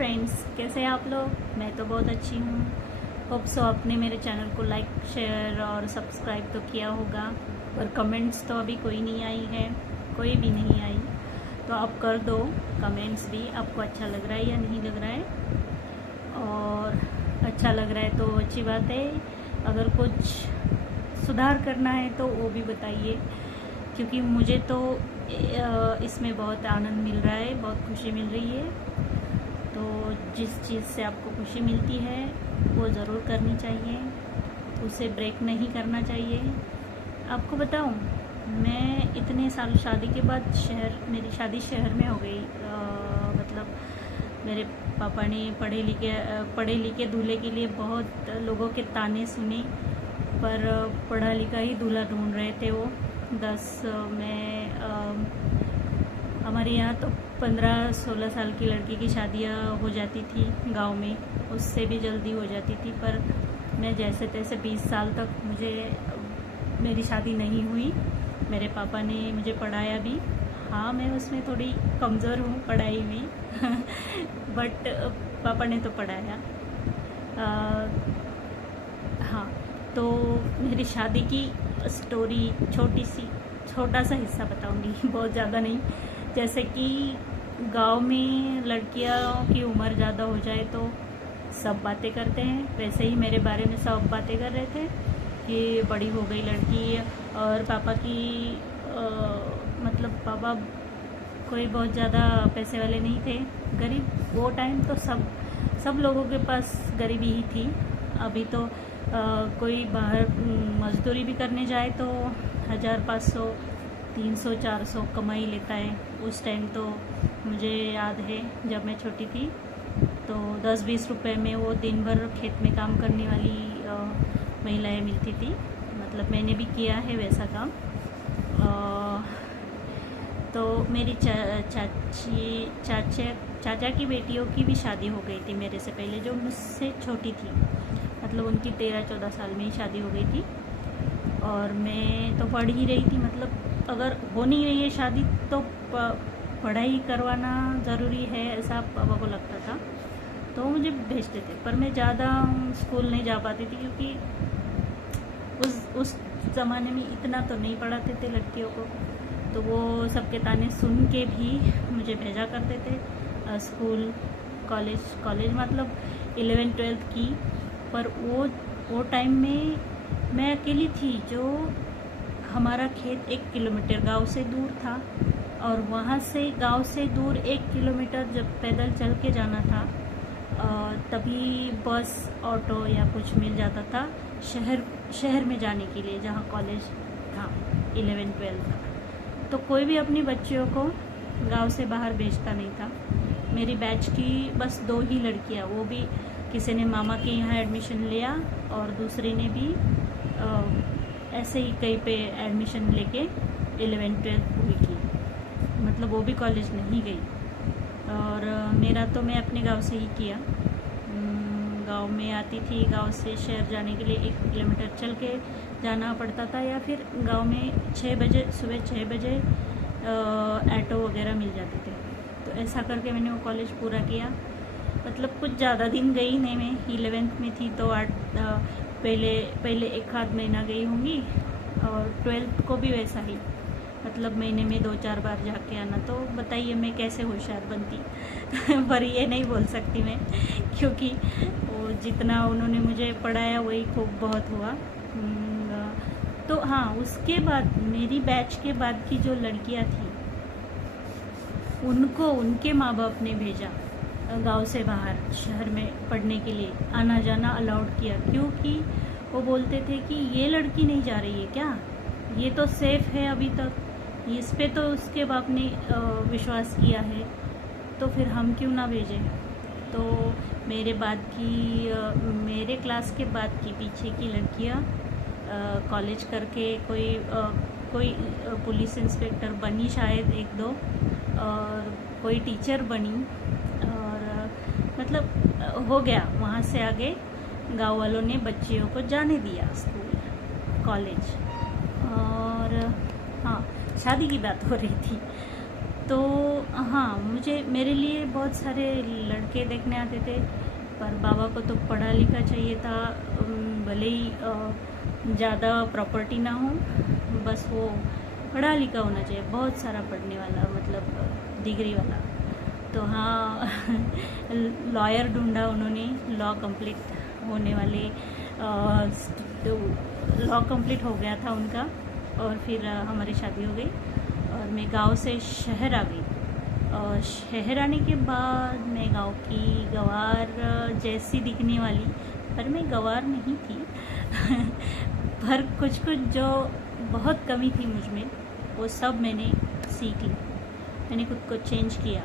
Friends, कैसे हैं आप लोग। मैं तो बहुत अच्छी हूँ। होप सो आपने मेरे चैनल को लाइक शेयर और सब्सक्राइब तो किया होगा, पर कमेंट्स तो अभी कोई नहीं आई है, कोई भी नहीं आई। तो आप कर दो कमेंट्स भी, आपको अच्छा लग रहा है या नहीं लग रहा है। और अच्छा लग रहा है तो अच्छी बात है, अगर कुछ सुधार करना है तो वो भी बताइए, क्योंकि मुझे तो इसमें बहुत आनंद मिल रहा है, बहुत खुशी मिल रही है। तो जिस चीज़ से आपको खुशी मिलती है वो ज़रूर करनी चाहिए, उसे ब्रेक नहीं करना चाहिए। आपको बताऊं, मैं इतने साल शादी के बाद मेरी शादी शहर में हो गई। मतलब मेरे पापा ने पढ़े लिखे दूल्हे के लिए बहुत लोगों के ताने सुने, पर पढ़ा लिखा ही दूल्हा ढूंढ रहे थे वो। 10 में हमारे यहाँ तो 15-16 साल की लड़की की शादियाँ हो जाती थी गांव में, उससे भी जल्दी हो जाती थी। पर मैं जैसे तैसे 20 साल तक मेरी शादी नहीं हुई। मेरे पापा ने मुझे पढ़ाया भी। हाँ, मैं उसमें थोड़ी कमज़ोर हूँ पढ़ाई में बट पापा ने तो पढ़ाया। हाँ, तो मेरी शादी की स्टोरी छोटा सा हिस्सा बताऊंगी बहुत ज़्यादा नहीं। जैसे कि गांव में लड़कियों की उम्र ज़्यादा हो जाए तो सब बातें करते हैं, वैसे ही मेरे बारे में सब बातें कर रहे थे कि बड़ी हो गई लड़की। और पापा की मतलब पापा कोई बहुत ज़्यादा पैसे वाले नहीं थे, गरीब। वो टाइम तो सब लोगों के पास गरीबी ही थी। अभी तो कोई बाहर मजदूरी भी करने जाए तो 1500, 300, 400 कमाई लेता है। उस टाइम तो मुझे याद है जब मैं छोटी थी तो 10-20 रुपए में वो दिन भर खेत में काम करने वाली महिलाएं मिलती थी। मतलब मैंने भी किया है वैसा काम। तो मेरी चाचा की बेटियों की भी शादी हो गई थी मेरे से पहले, जो मुझसे छोटी थी। मतलब उनकी 13-14 साल में ही शादी हो गई थी और मैं तो पढ़ ही रही थी। मतलब अगर हो नहीं रही है शादी तो पढ़ाई करवाना ज़रूरी है, ऐसा पापा को लगता था, तो मुझे भेजते थे। पर मैं ज़्यादा स्कूल नहीं जा पाती थी, क्योंकि उस ज़माने में इतना तो नहीं पढ़ाते थे लड़कियों को। तो वो सबके ताने सुन के भी मुझे भेजा करते थे स्कूल, कॉलेज मतलब 11th-12th की। पर वो टाइम में मैं अकेली थी, जो हमारा खेत 1 किलोमीटर गांव से दूर था, और वहाँ से गांव से दूर 1 किलोमीटर जब पैदल चल के जाना था तभी बस ऑटो या कुछ मिल जाता था शहर में जाने के लिए, जहाँ कॉलेज था 11th-12th का। तो कोई भी अपनी बच्चियों को गांव से बाहर भेजता नहीं था। मेरी बैच की बस 2 ही लड़कियाँ, वो भी किसी ने मामा के यहाँ एडमिशन लिया और दूसरी ने भी ऐसे ही कहीं पे एडमिशन लेके 11th-12th पूरी की। मतलब वो भी कॉलेज नहीं गई। और मेरा तो मैं अपने गांव से ही किया। गांव में आती थी, गांव से शहर जाने के लिए 1 किलोमीटर चल के जाना पड़ता था, या फिर गांव में 6 बजे सुबह 6 बजे ऑटो वगैरह मिल जाते थे। तो ऐसा करके मैंने वो कॉलेज पूरा किया। मतलब कुछ ज़्यादा दिन गई नहीं मैं, 11th में थी तो पहले 1 आध महीना गई होंगी, और 12th को भी वैसा ही। मतलब महीने में 2-4 बार जाके आना। तो बताइए मैं कैसे होशियार बनती पर ये नहीं बोल सकती मैं, क्योंकि वो जितना उन्होंने मुझे पढ़ाया वही खूब बहुत हुआ। तो हाँ, उसके बाद मेरी बैच के बाद की जो लड़कियां थी उनको उनके माँ बाप ने भेजा गांव से बाहर शहर में पढ़ने के लिए। आना जाना अलाउड किया, क्योंकि वो बोलते थे कि ये लड़की नहीं जा रही है क्या, ये तो सेफ है अभी तक, इस पे तो उसके बाप ने विश्वास किया है, तो फिर हम क्यों ना भेजें। तो मेरे क्लास के बाद की पीछे की लड़कियां कॉलेज करके कोई पुलिस इंस्पेक्टर बनी, शायद 1-2, और कोई टीचर बनी, और मतलब हो गया। वहाँ से आगे गांव वालों ने बच्चियों को जाने दिया स्कूल, कॉलेज। और हाँ, शादी की बात हो रही थी। तो हाँ, मेरे लिए बहुत सारे लड़के देखने आते थे, पर बाबा को तो पढ़ा लिखा चाहिए था। भले ही ज़्यादा प्रॉपर्टी ना हो, बस वो पढ़ा लिखा होना चाहिए, बहुत सारा पढ़ने वाला, मतलब डिग्री वाला। तो हाँ लॉयर ढूंढा उन्होंने, लॉ कंप्लीट होने वाले, तो लॉ कंप्लीट हो गया था उनका, और फिर हमारी शादी हो गई और मैं गांव से शहर आ गई। और शहर आने के बाद मैं गांव की गवार जैसी दिखने वाली, पर मैं गवार नहीं थी पर कुछ कुछ जो बहुत कमी थी मुझ में, वो सब मैंने सीख ली। मैंने खुद को चेंज किया।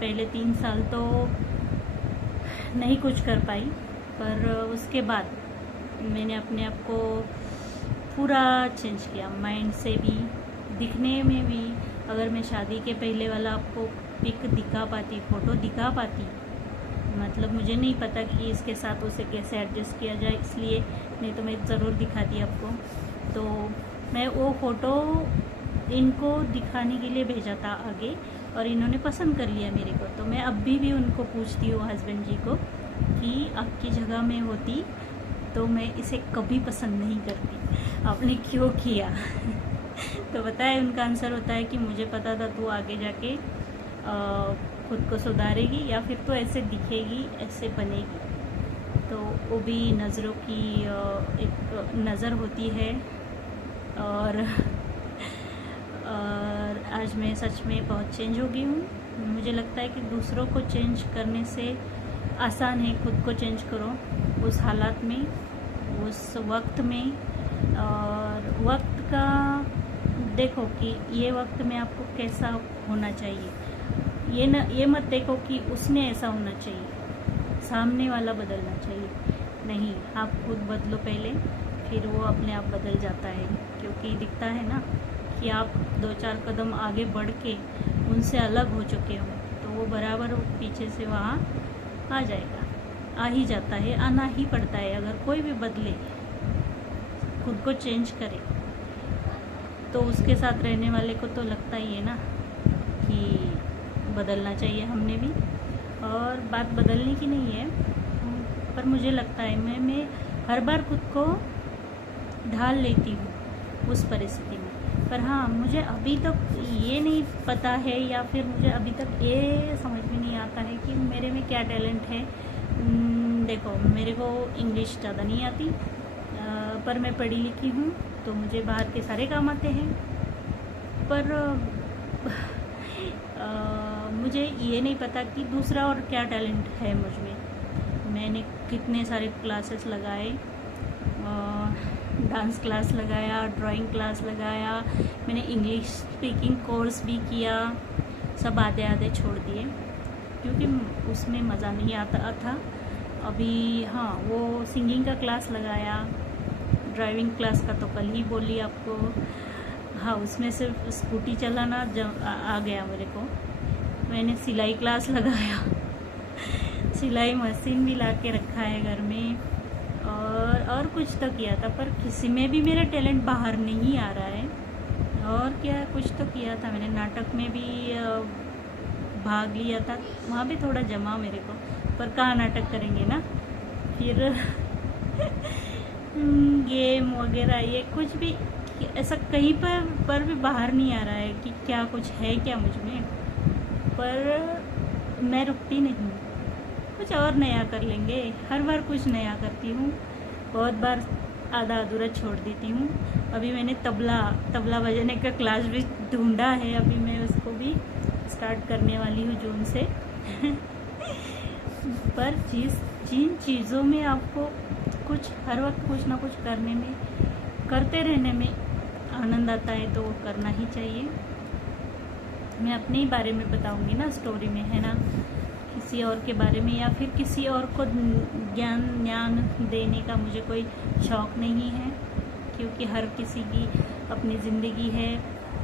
पहले 3 साल तो नहीं कुछ कर पाई, पर उसके बाद मैंने अपने आप को पूरा चेंज किया, माइंड से भी, दिखने में भी। अगर मैं शादी के पहले वाला आपको पिक दिखा पाती, फ़ोटो दिखा पाती, मतलब मुझे नहीं पता कि इसके साथ उसे कैसे एडजस्ट किया जाए, इसलिए नहीं तो मैं ज़रूर दिखाती आपको। तो मैं वो फ़ोटो इनको दिखाने के लिए भेजा था आगे, और इन्होंने पसंद कर लिया मेरे को। तो मैं अभी भी उनको पूछती हूँ, हस्बैंड जी को, कि आपकी जगह में होती तो मैं इसे कभी पसंद नहीं करती, आपने क्यों किया तो बताए, उनका आंसर होता है कि मुझे पता था तू आगे जाके खुद को सुधारेगी, या फिर तो ऐसे दिखेगी, ऐसे बनेगी। तो वो भी नज़रों की एक नज़र होती है। और आज मैं सच में बहुत चेंज हो गई हूँ। मुझे लगता है कि दूसरों को चेंज करने से आसान है खुद को चेंज करो, उस हालात में, उस वक्त में। और वक्त का देखो कि ये वक्त में आपको कैसा होना चाहिए, ये मत देखो कि उसने ऐसा होना चाहिए, सामने वाला बदलना चाहिए। नहीं, आप खुद बदलो पहले, फिर वो अपने आप बदल जाता है। क्योंकि दिखता है ना कि आप 2-4 कदम आगे बढ़ के उनसे अलग हो चुके हो, तो वो बराबर पीछे से वहाँ आ जाएगा, आ ही जाता है, आना ही पड़ता है। अगर कोई भी बदले, खुद को चेंज करे, तो उसके साथ रहने वाले को तो लगता ही है ना कि बदलना चाहिए हमने भी। और बात बदलने की नहीं है, पर मुझे लगता है मैं हर बार खुद को ढाल लेती हूँ उस परिस्थिति में। पर हाँ, मुझे अभी तक ये नहीं पता है, या फिर मुझे अभी तक ये समझ में नहीं आता है कि मेरे में क्या टैलेंट है। देखो, मेरे को इंग्लिश ज़्यादा नहीं आती, पर मैं पढ़ी लिखी हूँ, तो मुझे बाहर के सारे काम आते हैं। पर मुझे ये नहीं पता कि दूसरा और क्या टैलेंट है मुझ में। मैंने कितने सारे क्लासेस लगाए, डांस क्लास लगाया, ड्राइंग क्लास लगाया, मैंने इंग्लिश स्पीकिंग कोर्स भी किया, सब आधे आधे छोड़ दिए क्योंकि उसमें मज़ा नहीं आता था। अभी हाँ, वो सिंगिंग का क्लास लगाया, ड्राइविंग क्लास का तो कल ही बोली आपको। हाँ, उसमें सिर्फ स्कूटी चलाना आ गया मेरे को। मैंने सिलाई क्लास लगाया सिलाई मशीन भी ला के रखा है घर में, और कुछ तो किया था, पर किसी में भी मेरा टैलेंट बाहर नहीं आ रहा है। और क्या, कुछ तो किया था मैंने, नाटक में भी भाग लिया था, वहाँ भी थोड़ा जमा मेरे को, पर कहाँ नाटक करेंगे ना। फिर गेम वगैरह, ये कुछ भी ऐसा कहीं पर भी बाहर नहीं आ रहा है कि क्या कुछ है क्या मुझ में। पर मैं रुकती नहीं, कुछ और नया कर लेंगे। हर बार कुछ नया करती हूँ, बहुत बार आधा अधूरा छोड़ देती हूँ। अभी मैंने तबला बजाने का क्लास भी ढूंढा है, अभी मैं उसको भी स्टार्ट करने वाली हूँ जून से पर जिन चीज़ों में आपको कुछ हर वक्त कुछ ना कुछ करने में, करते रहने में आनंद आता है, तो वो करना ही चाहिए। मैं अपने ही बारे में बताऊंगी ना स्टोरी में, है ना, किसी और के बारे में या फिर किसी और को ज्ञान देने का मुझे कोई शौक़ नहीं है, क्योंकि हर किसी की अपनी ज़िंदगी है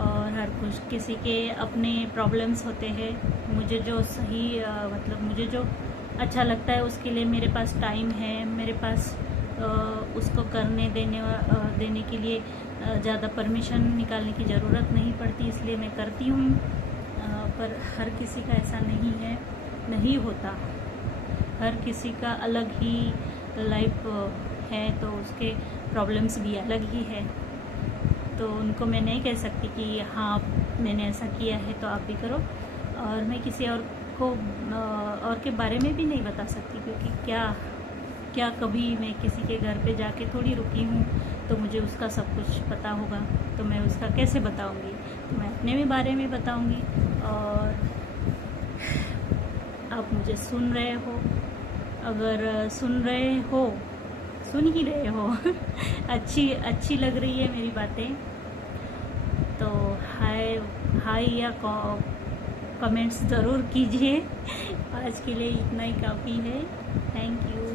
और हर किसी के अपने प्रॉब्लम्स होते हैं। मुझे जो सही मतलब मुझे जो अच्छा लगता है उसके लिए मेरे पास टाइम है, मेरे पास उसको करने देने के लिए ज़्यादा परमिशन निकालने की ज़रूरत नहीं पड़ती, इसलिए मैं करती हूँ। पर हर किसी का ऐसा नहीं है, नहीं होता। हर किसी का अलग ही लाइफ है, तो उसके प्रॉब्लम्स भी अलग ही है। तो उनको मैं नहीं कह सकती कि हाँ मैंने ऐसा किया है तो आप भी करो। और मैं किसी और को और के बारे में भी नहीं बता सकती, क्योंकि क्या कभी मैं किसी के घर पे जाके थोड़ी रुकी हूँ तो मुझे उसका सब कुछ पता होगा, तो मैं उसका कैसे बताऊँगी। तो मैं अपने भी बारे में बताऊँगी। और आप मुझे सुन रहे हो, अगर सुन ही रहे हो अच्छी लग रही है मेरी बातें, तो हाय या कमेंट्स ज़रूर कीजिए। आज के लिए इतना ही काफ़ी है। Thank you.